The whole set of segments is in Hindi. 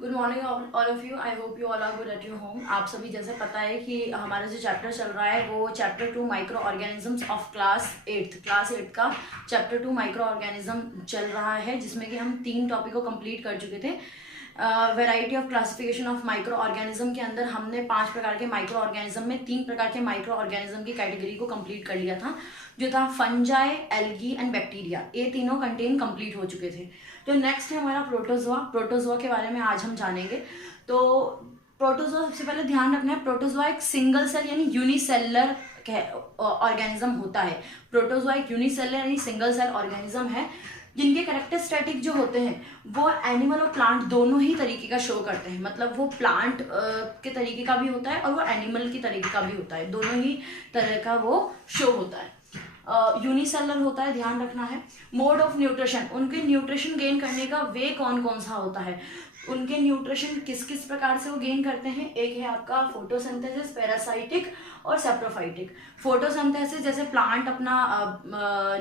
Good morning all of you. I hope you all are good at your home. आप सभी जैसे पता है कि हमारा जो चैप्टर चल रहा है वो chapter 2 micro organisms of class 8 का चैप्टर 2 माइक्रो ऑर्गेनिज्म चल रहा है, जिसमें कि हम 3 टॉपिक को कंप्लीट कर चुके थे। Variety of classification of micro organism के अंदर हमने 5 प्रकार के माइक्रो ऑर्गेनिज्म में 3 प्रकार के माइक्रो ऑर्गेनिज्म की कैटेगरी को कंप्लीट कर लिया था, जो था फंजाई, एल्गी एंड बैक्टीरिया। ये तीनों कंटेन कंप्लीट हो चुके थे। तो नेक्स्ट है हमारा प्रोटोजोआ। प्रोटोजोआ के बारे में आज हम जानेंगे। तो प्रोटोजोआ, सबसे पहले ध्यान रखना है, प्रोटोजोआ एक सिंगल सेल यानी यूनिसेलर ऑर्गेनिज्म होता है। प्रोटोजोआ एक यूनिसेलर यानी सिंगल सेल ऑर्गेनिज्म है, जिनके कैरेक्टरिस्टिक जो होते हैं वो एनिमल और प्लांट दोनों ही तरीके का शो करते हैं। मतलब वो प्लांट के तरीके का भी होता है और वो एनिमल की तरीके का भी होता है, दोनों ही तरह का वो शो होता है। यूनिसेलर होता है, ध्यान रखना है। मोड ऑफ न्यूट्रिशन, उनके न्यूट्रिशन गेन करने का वे कौन कौन सा होता है, उनके न्यूट्रिशन किस किस प्रकार से वो गेन करते हैं। एक है आपका फोटोसिंथेसिस, पैरासाइटिक और सेप्रोफाइटिक। फोटोसिंथेसिस जैसे प्लांट अपना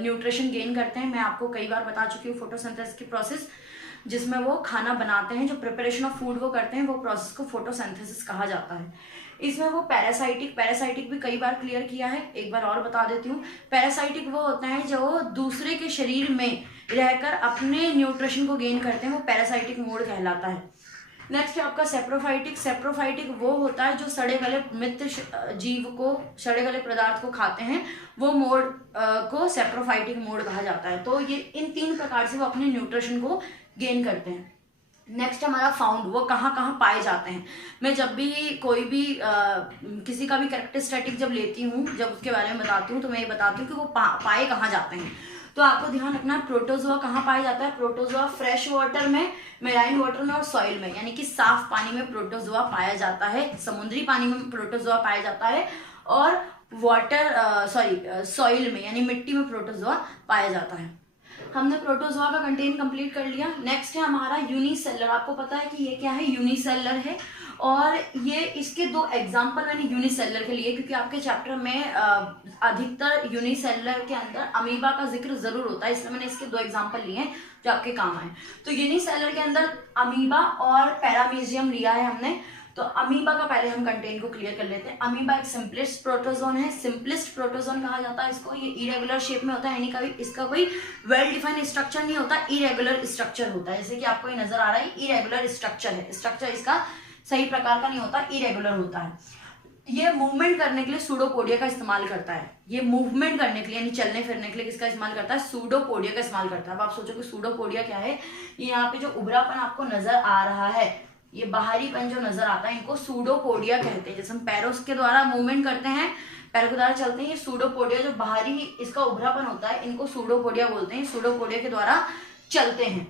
न्यूट्रिशन गेन करते हैं, मैं आपको कई बार बता चुकी हूँ फोटोसिंथेसिस की प्रोसेस, जिसमें वो खाना बनाते हैं, जो प्रिपरेशन ऑफ फूड वो करते हैं, वो प्रोसेस को फोटोसिंथेसिस कहा जाता है। इसमें वो पैरासाइटिक भी कई बार क्लियर किया है, एक बार और बता देती हूँ। पैरासाइटिक वो होता है जो दूसरे के शरीर में रहकर अपने न्यूट्रिशन को गेन करते हैं, वो पैरासाइटिक मोड कहलाता है। नेक्स्ट है आपका सेप्रोफाइटिक वो होता है जो सड़े गले मित्र जीव को, सड़े गले पदार्थ को खाते हैं, वो मोड को सेप्रोफाइटिक मोड कहा जाता है। तो ये इन 3 प्रकार से वो अपने न्यूट्रिशन को गेन करते हैं। नेक्स्ट हमारा फाउंड, वो कहाँ कहाँ पाए जाते हैं। मैं जब भी कोई भी किसी का भी कैरेक्टरिस्टिक जब लेती हूँ, जब उसके बारे में बताती हूँ, तो मैं ये बताती हूँ कि वो पाए कहाँ जाते हैं। तो आपको ध्यान रखना है, प्रोटोजोआ कहाँ पाया जाता है। प्रोटोजोआ फ्रेश वाटर में, मेराइन वाटर में और सॉइल में, यानी कि साफ पानी में प्रोटोजोआ पाया जाता है, समुद्री पानी में प्रोटोजोआ पाया जाता है, और सॉइल में यानी मिट्टी में प्रोटोजोआ पाया जाता है। हमने प्रोटोजोआ का कंटेन कंप्लीट कर लिया। नेक्स्ट है हमारा यूनिसेलर। आपको पता है कि ये क्या है, यूनिसेलर है। और ये इसके 2 एग्जाम्पल मैंने यूनिसेलर के लिए, क्योंकि आपके चैप्टर में अधिकतर यूनिसेलर के अंदर अमीबा का जिक्र जरूर होता है, इसलिए मैंने इसके 2 एग्जाम्पल लिए हैं जो आपके काम आए। तो यूनिसेलर के अंदर अमीबा और पैरामीजियम लिया है हमने। तो अमीबा का पहले हम कंटेंट को क्लियर कर लेते हैं। अमीबा एक सिंपलेस्ट प्रोटोजोन है, सिंपलेस्ट प्रोटोजोन कहा जाता है इसको। ये इरेगुलर शेप में होता है, यानी इसका कोई वेल डिफाइंड स्ट्रक्चर नहीं होता, इरेगुलर स्ट्रक्चर होता है। जैसे कि आपको ये नजर आ रहा है, इरेगुलर स्ट्रक्चर है, स्ट्रक्चर इसका सही प्रकार का नहीं होता, इरेगुलर होता है। ये मूवमेंट करने के लिए सूडोपोडिया का इस्तेमाल करता है। ये मूवमेंट करने के लिए यानी चलने फिरने के लिए किसका इस्तेमाल करता है, सूडोपोडिया का इस्तेमाल करता है। अब आप सोचो कि सूडोपोडिया क्या है। ये यहाँ पे जो उभरापन आपको नजर आ रहा है, ये बाहरीपन जो नजर आता है, इनको सूडोपोडिया कहते हैं। जैसे हम पैरों के द्वारा मूवमेंट करते हैं, पैरों के द्वारा चलते हैं, ये सूडोपोडिया जो बाहरी इसका उभरापन होता है, इनको सूडोपोडिया बोलते हैं। सूडोपोडिया के द्वारा चलते हैं,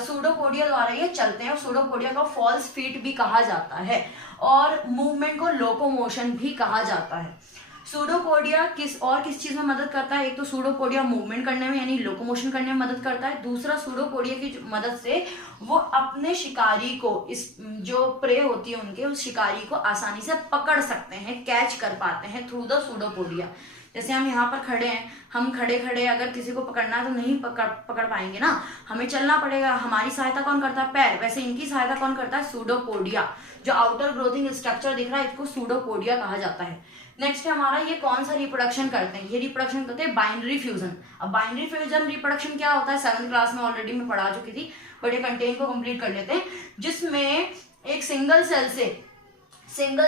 सूडोपोडिया द्वारा ये चलते हैं, और सूडोपोडिया को फॉल्स फीट भी कहा जाता है, और मूवमेंट को लोकोमोशन भी कहा जाता है। सूडोपोडिया किस चीज में मदद करता है। एक तो सूडोपोडिया मूवमेंट करने में यानी लोकोमोशन करने में मदद करता है। दूसरा, सूडोपोडिया की मदद से वो अपने शिकारी को, इस जो प्रे होती है उनके, उस शिकारी को आसानी से पकड़ सकते हैं, कैच कर पाते हैं थ्रू द सूडोपोडिया। जैसे हम यहाँ पर खड़े हैं, हम खड़े खड़े अगर किसी को पकड़ना है तो नहीं पकड़ पाएंगे ना, हमें चलना पड़ेगा। हमारी सहायता कौन करता है, पैर। वैसे इनकी सहायता कौन करता है, सूडोपोडिया। जो आउटर ग्रोथिंग स्ट्रक्चर दिख रहा है, इसको सूडोपोडिया कहा जाता है। नेक्स्ट है हमारा, ये कौन सा रिप्रोडक्शन करते हैं, ये रिप्रोडक्शन करते हैं बाइनरी फ्यूजन। अब बाइनरी फ्यूजन रिप्रोडक्शन क्या होता है, 7th क्लास में ऑलरेडी मैं पढ़ा चुकी थी, बट ये कंटेंट को कंप्लीट कर लेते हैं। जिसमें एक सिंगल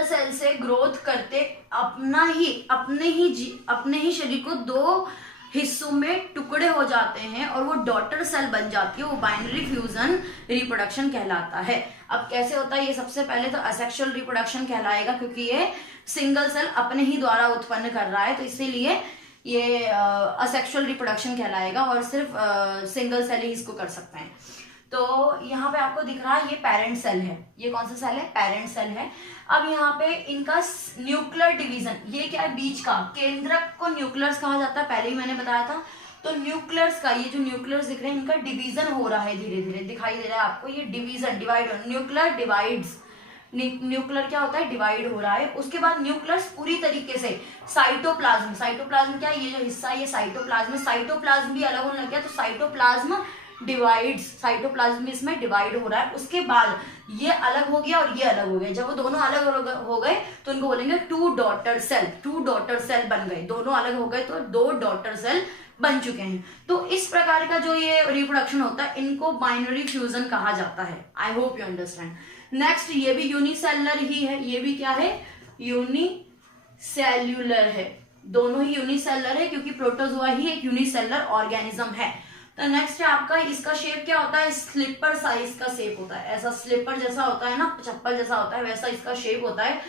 सेल से ग्रोथ करते अपने ही शरीर को 2 हिस्सों में टुकड़े हो जाते हैं और वो डॉटर सेल बन जाती है, वो बाइनरी फ्यूजन रिप्रोडक्शन कहलाता है। अब कैसे होता है, ये सबसे पहले तो असेक्सुअल रिप्रोडक्शन कहलाएगा, क्योंकि ये सिंगल सेल अपने ही द्वारा उत्पन्न कर रहा है, तो इसीलिए ये असेक्सुअल रिप्रोडक्शन कहलाएगा, और सिर्फ सिंगल सेल ही इसको कर सकते हैं। तो यहाँ पे आपको दिख रहा है, ये पेरेंट सेल है। ये कौन सा सेल है, पेरेंट सेल है। अब यहाँ पे इनका न्यूक्लियर डिवीजन, ये क्या है, बीच का केंद्रक को न्यूक्लियस कहा जाता है, पहले ही मैंने बताया था। तो न्यूक्लियस का, ये जो न्यूक्लियस दिख रहे हैं, इनका डिवीजन हो रहा है, धीरे धीरे दिखाई दे रहा है आपको, ये division, divide, nuclear divides. Nuclear क्या होता है, डिवाइड हो रहा है। उसके बाद न्यूक्लियस पूरी तरीके से साइटोप्लाज्म क्या है, ये जो हिस्सा है ये साइटोप्लाज्म भी अलग होने लग गया, तो साइटोप्लाज्म डिवाइड्स, साइटोप्लाज्म में इसमें डिवाइड हो रहा है, उसके बाद ये अलग हो गया और ये अलग हो गया। जब वो दोनों अलग हो गए तो उनको बोलेंगे two daughter cell, two daughter cell बन गए, दोनों अलग हो गए तो दो डॉटर सेल बन चुके हैं। तो इस प्रकार का जो ये रिप्रोडक्शन होता है इनको बाइनरी फ्यूजन कहा जाता है। आई होप यू अंडरस्टैंड। नेक्स्ट, ये भी यूनिसेलुलर ही है, ये भी क्या है, यूनिसेल्यूलर है, दोनों ही यूनिसेलुलर है क्योंकि प्रोटोजोआ ही एक यूनिसेलुलर ऑर्गेनिज्म है। तो नेक्स्ट है आपका, इसका शेप क्या होता है, स्लीपर साइज का शेप होता है, ऐसा स्लीपर जैसा होता है ना, चप्पल जैसा होता है, वैसा इसका शेप होता है।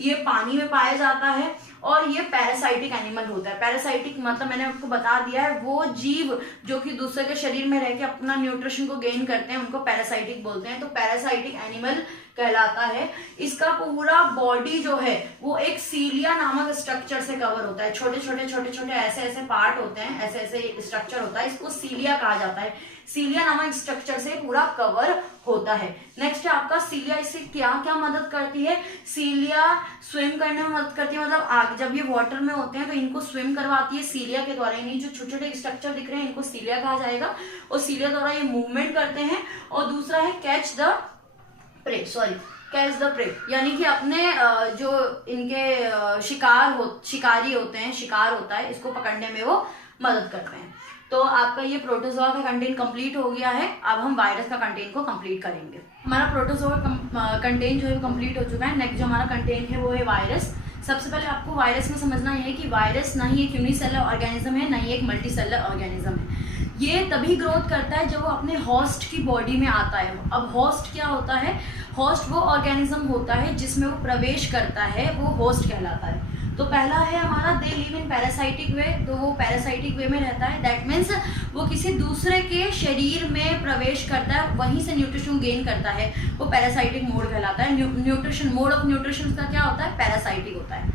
ये पानी में पाया जाता है और ये पैरासाइटिक एनिमल होता है। पैरासाइटिक मतलब मैंने आपको बता दिया है, वो जीव जो कि दूसरे के शरीर में रह के अपना न्यूट्रिशन को गेन करते हैं उनको पैरासाइटिक बोलते हैं। तो पैरासाइटिक एनिमल कहलाता है। इसका पूरा बॉडी जो है वो एक सीलिया नामक स्ट्रक्चर से कवर होता है, छोटे छोटे ऐसे ऐसे पार्ट होते हैं, ऐसे ऐसे स्ट्रक्चर होता है, इसको सीलिया कहा जाता है। सीलिया नामक स्ट्रक्चर से पूरा कवर होता है। नेक्स्ट है आपका सीलिया, इससे क्या क्या मदद करती है, सीलिया स्विम करने में मदद करती है, मतलब आगे जब ये वाटर में होते हैं तो इनको स्विम करवाती है सीलिया के द्वारा। यानी जो छोटे छोटे स्ट्रक्चर दिख रहे हैं इनको सीलिया कहा जाएगा और सीलिया द्वारा ये मूवमेंट करते हैं। और दूसरा है catch the prey, catch the prey, यानी कि अपने जो इनके शिकारी होते हैं, शिकार होता है, इसको पकड़ने में वो मदद करते हैं। तो आपका ये प्रोटोजोआ का कंटेंट कंप्लीट हो गया है। अब हम वायरस का कंटेंट को कंप्लीट करेंगे। हमारा प्रोटोजोआ कंटेंट जो है कंप्लीट हो चुका है। नेक्स्ट जो हमारा कंटेंट है वो है वायरस। सबसे पहले आपको वायरस में समझना है कि वायरस ना ही एक यूनिसेलुलर ऑर्गेनिज्म है, ना ही एक मल्टीसेलुलर ऑर्गेनिज्म है। ये तभी ग्रोथ करता है जब वो अपने होस्ट की बॉडी में आता है। अब होस्ट क्या होता है, होस्ट वो ऑर्गेनिज्म होता है जिसमें वो प्रवेश करता है, वो होस्ट कहलाता है। तो पहला है हमारा दे लिव इन पैरासाइटिक वे, तो वो पैरासाइटिक वे में रहता है। दैट मीन्स वो किसी दूसरे के शरीर में प्रवेश करता है, वहीं से न्यूट्रिशन गेन करता है, वो पैरासाइटिक मोड कहलाता है। न्यूट्रिशन मोड ऑफ न्यूट्रिशन का क्या होता है, पैरासाइटिक होता है।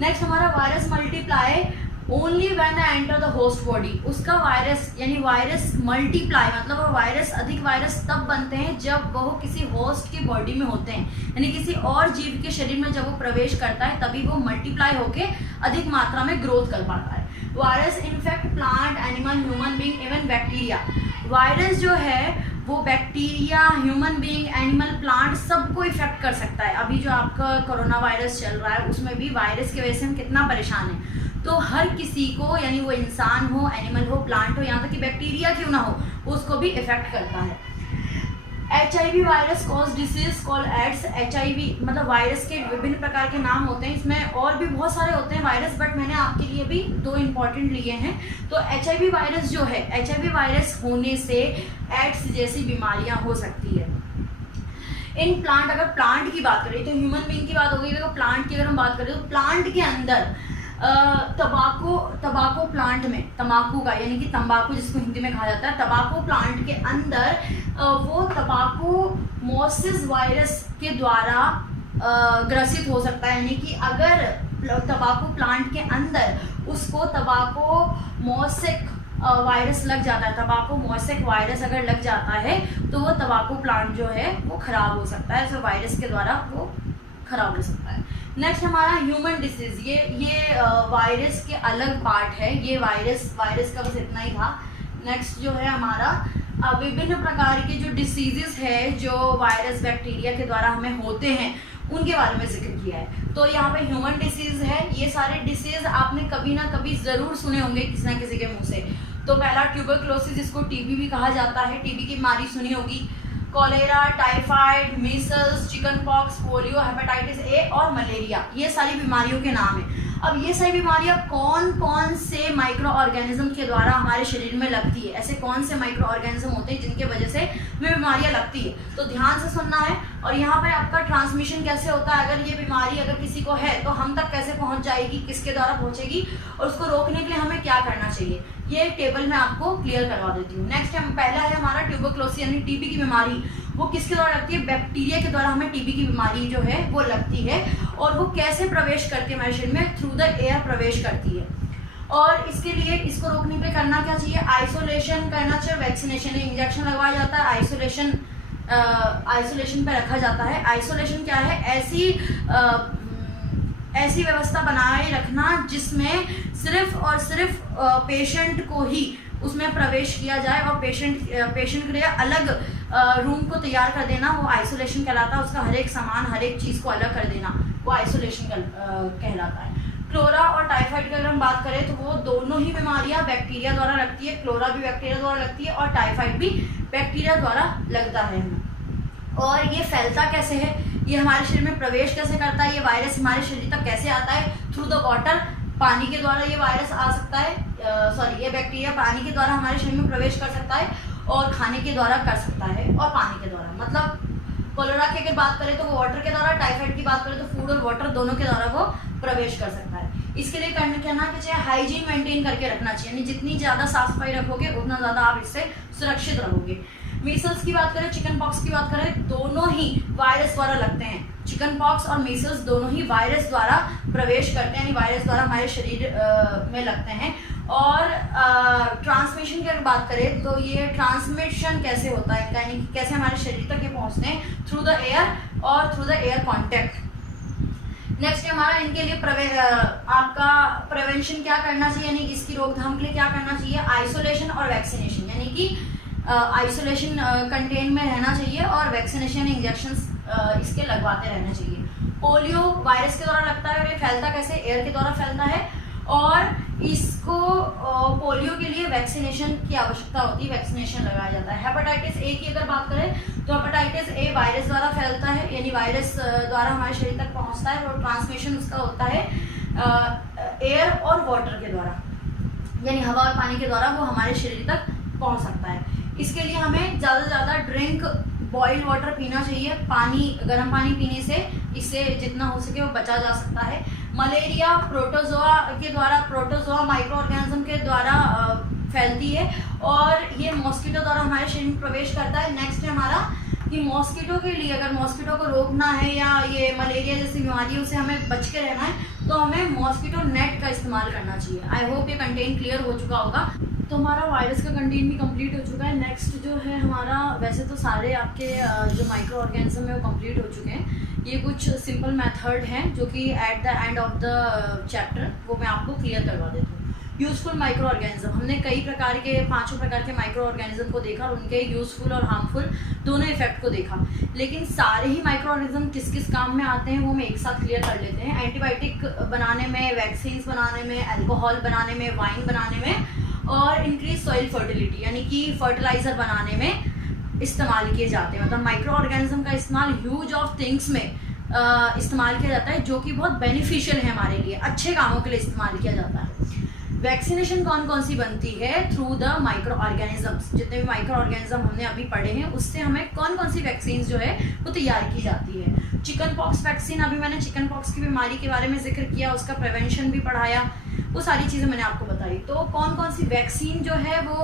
नेक्स्ट हमारा virus multiply only when I enter the host body. उसका वायरस यानी वायरस मल्टीप्लाई मतलब वो वायरस अधिक वायरस तब बनते हैं जब वो किसी होस्ट की बॉडी में होते हैं, यानी किसी और जीव के शरीर में जब वो प्रवेश करता है तभी वो मल्टीप्लाई होके अधिक मात्रा में ग्रोथ कर पाता है। Virus infect plant, animal, human being, even bacteria. Virus जो है वो bacteria, human being, animal, plant सबको इफेक्ट कर सकता है। अभी जो आपका कोरोना वायरस चल रहा है उसमें भी वायरस की वजह से हम कितना परेशान हैं। तो हर किसी को, यानी वो इंसान हो, एनिमल हो, प्लांट हो, यहाँ तक कि बैक्टीरिया क्यों ना हो, उसको भी इफेक्ट करता है। HIV virus cause disease called AIDS. HIV मतलब वायरस के विभिन्न प्रकार के नाम होते हैं, इसमें और भी बहुत सारे होते हैं वायरस, बट मैंने आपके लिए भी 2 इंपॉर्टेंट लिए हैं। तो HIV वायरस जो है, HIV वायरस होने से एड्स जैसी बीमारियां हो सकती है। इन प्लांट, अगर प्लांट की बात करें तो ह्यूमन बीइंग की बात हो गई, तो प्लांट की अगर हम बात करें तो प्लांट के अंदर तंबाकू प्लांट में, तंबाकू का यानी कि तंबाकू जिसको हिंदी में कहा जाता है, तंबाकू प्लांट के अंदर वो तंबाकू मोसिस वायरस के द्वारा ग्रसित हो सकता है। यानी कि अगर तंबाकू प्लांट के अंदर उसको तंबाकू मोसिक वायरस लग जाता है, तंबाकू मोसिक वायरस अगर लग जाता है तो वो तंबाकू प्लांट जो है वो खराब हो सकता है, तो वायरस के द्वारा वो खराब हो सकता है। नेक्स्ट हमारा ह्यूमन डिसीज, ये वायरस के अलग पार्ट है, ये वायरस का बस इतना ही था। नेक्स्ट जो है हमारा विभिन्न प्रकार के जो डिसीजेस है जो वायरस बैक्टीरिया के द्वारा हमें होते हैं उनके बारे में जिक्र किया है। तो यहाँ पे ह्यूमन डिसीज है, ये सारे डिसीज आपने कभी ना कभी जरूर सुने होंगे किसी ना किसी के मुंह से। तो पहला ट्यूबरक्लोसिस, जिसको टीबी भी कहा जाता है, टीबी की बीमारी सुनी होगी। Cholera, typhoid, Meselson, chicken pox, polio, hepatitis A और मलेरिया, ये सारी बीमारियों के नाम हैं। अब ये सारी बीमारियां कौन कौन से माइक्रो ऑर्गेनिज्म के द्वारा हमारे शरीर में लगती है, ऐसे कौन से माइक्रो ऑर्गेनिज्म होते हैं जिनके वजह से हमें बीमारियां लगती है, तो ध्यान से सुनना है। और यहाँ पर आपका ट्रांसमिशन कैसे होता है, अगर ये बीमारी अगर किसी को है तो हम तक कैसे पहुंच जाएगी, किसके द्वारा पहुंचेगी, और उसको रोकने के लिए हमें क्या करना चाहिए, ये टेबल में आपको क्लियर करवा देती हूँ। नेक्स्ट पहला है हमारा ट्यूबरक्लोसिस यानी टीबी की बीमारी। वो किसके द्वारा लगती है, बैक्टीरिया के द्वारा हमें टीबी की बीमारी जो है वो लगती है। और वो कैसे प्रवेश करती है हमारे शरीर में, थ्रू द एयर प्रवेश करती है। और इसके लिए इसको रोकने पे करना क्या चाहिए, आइसोलेशन करना चाहिए, वैक्सीनेशन, इंजेक्शन लगवाया जाता है, आइसोलेशन पे रखा जाता है। आइसोलेशन क्या है, ऐसी व्यवस्था बनाए रखना जिसमें सिर्फ और सिर्फ पेशेंट को ही उसमें प्रवेश किया जाए और पेशेंट के लिए अलग रूम को तैयार कर देना, वो आइसोलेशन कहलाता है। उसका हर एक सामान, हर एक चीज़ को अलग कर देना, वो आइसोलेशन कहलाता है। क्लोरा और टाइफाइड की अगर हम बात करें तो वो दोनों ही बीमारियां बैक्टीरिया द्वारा लगती है। क्लोरा भी बैक्टीरिया द्वारा लगती है और टाइफाइड भी बैक्टीरिया द्वारा लगता है। और ये फैलता कैसे है, ये हमारे शरीर में प्रवेश कैसे करता है, ये वायरस हमारे शरीर तक कैसे आता है? थ्रू द वाटर, पानी के द्वारा ये वायरस आ सकता है, ये बैक्टीरिया पानी के द्वारा हमारे शरीर में प्रवेश कर सकता है और खाने के द्वारा कर सकता है और पानी के द्वारा। मतलब कोलेरा की अगर बात करें तो वो वाटर के द्वारा, टाइफाइड की बात करें तो फूड और वाटर दोनों के द्वारा वो प्रवेश कर सकता है। इसके लिए करना चाहिए, हाइजीन मेंटेन करके रखना चाहिए, यानी जितनी ज़्यादा साफ सफाई रखोगे उतना ज़्यादा आप इससे सुरक्षित रहोगे। मीसल्स की बात करें, चिकन पॉक्स की बात करें, दोनों ही वायरस द्वारा लगते हैं। चिकन पॉक्स और मीसल्स दोनों ही वायरस द्वारा प्रवेश करते हैं, यानी वायरस द्वारा हमारे शरीर में लगते हैं। और ट्रांसमिशन की अगर बात करें तो ये ट्रांसमिशन कैसे होता है इनका, यानी कैसे हमारे शरीर तक ये पहुंचते हैं? थ्रू द एयर और through the air contact. Next हमारा इनके लिए आपका प्रिवेंशन क्या करना चाहिए, यानी इसकी रोकथाम के लिए क्या करना चाहिए? आइसोलेशन और वैक्सीनेशन, यानी कि आइसोलेशन कंटेन में रहना चाहिए और वैक्सीनेशन इंजेक्शंस इसके लगवाते रहना चाहिए। पोलियो वायरस के द्वारा लगता है और ये फैलता कैसे? एयर के द्वारा फैलता है और इसको पोलियो के लिए वैक्सीनेशन की आवश्यकता होती है, वैक्सीनेशन लगाया जाता है। हेपेटाइटिस ए की अगर बात करें तो हेपेटाइटिस ए वायरस द्वारा फैलता है, यानी वायरस द्वारा हमारे शरीर तक पहुंचता है और ट्रांसमिशन उसका होता है एयर और वाटर के द्वारा, यानी हवा और पानी के द्वारा वो हमारे शरीर तक पहुंच सकता है। इसके लिए हमें ज़्यादा से ज़्यादा ड्रिंक बॉइल्ड वाटर पीना चाहिए। पानी, गर्म पानी पीने से इससे जितना हो सके वो बचा जा सकता है। मलेरिया प्रोटोजोआ के द्वारा, प्रोटोजोआ माइक्रो ऑर्गेनिज्म के द्वारा फैलती है और ये मॉस्किटो द्वारा हमारे शरीर में प्रवेश करता है। नेक्स्ट है हमारा कि मॉस्किटो के लिए, अगर मॉस्किटो को रोकना है या ये मलेरिया जैसी बीमारियों से हमें बच के रहना है तो हमें मॉस्किटो नेट का इस्तेमाल करना चाहिए। आई होप ये कंटेंट क्लियर हो चुका होगा। तो हमारा वायरस का कंटेंट भी कंप्लीट हो चुका है। नेक्स्ट जो है हमारा, वैसे तो सारे आपके जो माइक्रो ऑर्गेनिज्म है वो कंप्लीट हो चुके हैं। ये कुछ सिंपल मेथड हैं जो कि at the end of the chapter वो मैं आपको क्लियर करवा देती हूँ। यूजफुल माइक्रो ऑर्गेनिज्म, हमने कई प्रकार के, 5 प्रकार के माइक्रो ऑर्गेनिज्म को देखा और उनके यूजफुल और हार्मफुल दोनों इफेक्ट को देखा। लेकिन सारे ही माइक्रो ऑर्गेनिज्म किस किस काम में आते हैं वो हम एक साथ क्लियर कर लेते हैं। एंटीबायोटिक बनाने में, वैक्सीन बनाने में, अल्कोहल बनाने में, वाइन बनाने में और इंक्रीज सॉइल फर्टिलिटी, यानी कि फर्टिलाइजर बनाने में इस्तेमाल किए जाते हैं। मतलब माइक्रो ऑर्गेनिज्म का इस्तेमाल ह्यूज ऑफ थिंग्स में इस्तेमाल किया जाता है जो कि बहुत बेनिफिशियल है हमारे लिए, अच्छे कामों के लिए इस्तेमाल किया जाता है। वैक्सीनेशन कौन कौन सी बनती है? Through the micro organisms. जितने भी माइक्रो ऑर्गेनिज्म हमने अभी पढ़े हैं उससे हमें कौन कौन सी वैक्सीन जो है वो तैयार की जाती है। चिकन पॉक्स वैक्सीन, अभी मैंने चिकन पॉक्स की बीमारी के बारे में जिक्र किया, उसका प्रिवेंशन भी पढ़ाया, वो सारी चीज़ें मैंने आपको बताई। तो कौन कौन सी वैक्सीन जो है वो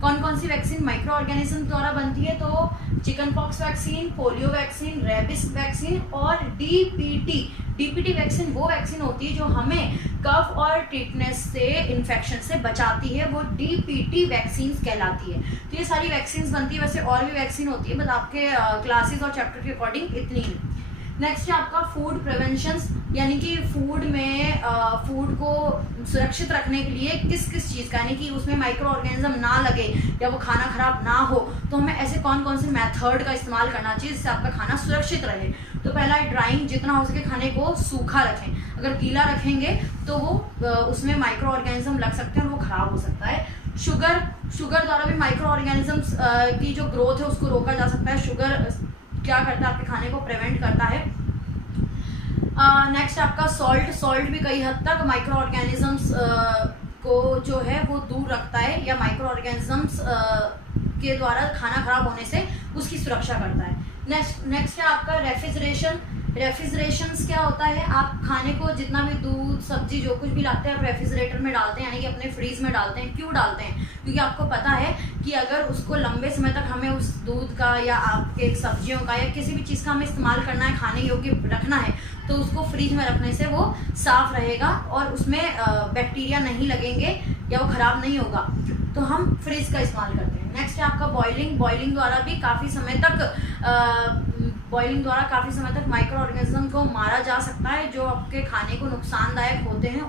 कौन कौन सी वैक्सीन माइक्रो ऑर्गेनिज्म द्वारा बनती है? तो chicken pox vaccine, polio vaccine, rabies vaccine और डीपीटी वैक्सीन वो वैक्सीन होती है जो हमें कफ और टिटनेस से, इन्फेक्शन से बचाती है, वो डीपीटी वैक्सीन कहलाती है। तो ये सारी वैक्सीन बनती है। वैसे और भी वैक्सीन होती है, बट आपके क्लासेस और चैप्टर के अकॉर्डिंग इतनी ही। नेक्स्ट है आपका फूड प्रिवेंशन, यानी कि फूड में फूड को सुरक्षित रखने के लिए किस किस चीज़ का, यानी कि उसमें माइक्रो ऑर्गेनिज्म ना लगे या वो खाना खराब ना हो, तो हमें ऐसे कौन कौन से मेथड का इस्तेमाल करना चाहिए जिससे आपका खाना सुरक्षित रहे। तो पहला है ड्राइंग, जितना हो सके खाने को सूखा रखें। अगर गीला रखेंगे तो वो उसमें माइक्रो ऑर्गेनिज्म लग सकते हैं और वो खराब हो सकता है। शुगर द्वारा भी माइक्रो ऑर्गेनिजम्स की जो ग्रोथ है उसको रोका जा सकता है। शुगर क्या करता है? आपके खाने को प्रिवेंट करता है। नेक्स्ट आपका सॉल्ट भी कई हद तक माइक्रो ऑर्गेनिजम्स को जो है वो दूर रखता है या माइक्रो ऑर्गेनिजम्स के द्वारा खाना खराब होने से उसकी सुरक्षा करता है। नेक्स्ट है आपका रेफ्रिजरेशन क्या होता है? आप खाने को जितना भी दूध, सब्जी जो कुछ भी लाते हैं आप रेफ्रिजरेटर में डालते हैं, यानी कि अपने फ्रीज में डालते हैं। क्यों डालते हैं? क्योंकि आपको पता है कि अगर उसको लंबे समय तक हमें उस दूध का या आपके सब्जियों का या किसी भी चीज़ का हमें इस्तेमाल करना है, खाने योग्य रखना है, तो उसको फ्रीज में रखने से वो साफ रहेगा और उसमें बैक्टीरिया नहीं लगेंगे या वो ख़राब नहीं होगा, तो हम फ्रीज का इस्तेमाल करते हैं। नेक्स्ट है आपका बॉइलिंग द्वारा भी काफ़ी समय तक बॉइलिंग द्वारा काफ़ी समय तक माइक्रो ऑर्गेनिज्म को मारा जा सकता है, जो आपके खाने को नुकसानदायक होते हैं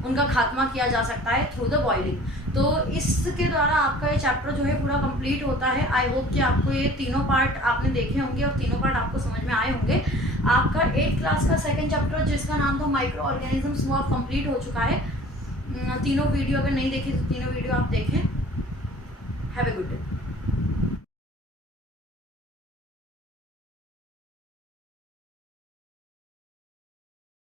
उनका खात्मा किया जा सकता है थ्रू द बॉइलिंग। तो इसके द्वारा आपका ये चैप्टर जो है पूरा कंप्लीट होता है। आई होप कि आपको ये तीनों पार्ट आपने देखे होंगे और तीनों पार्ट आपको समझ में आए होंगे। आपका 8th क्लास का सेकंड चैप्टर जिसका नाम था माइक्रो ऑर्गेनिजम्स वो अब कंप्लीट हो चुका है। तीनों वीडियो अगर नहीं देखी तो तीनों वीडियो आप देखें। Have a good day.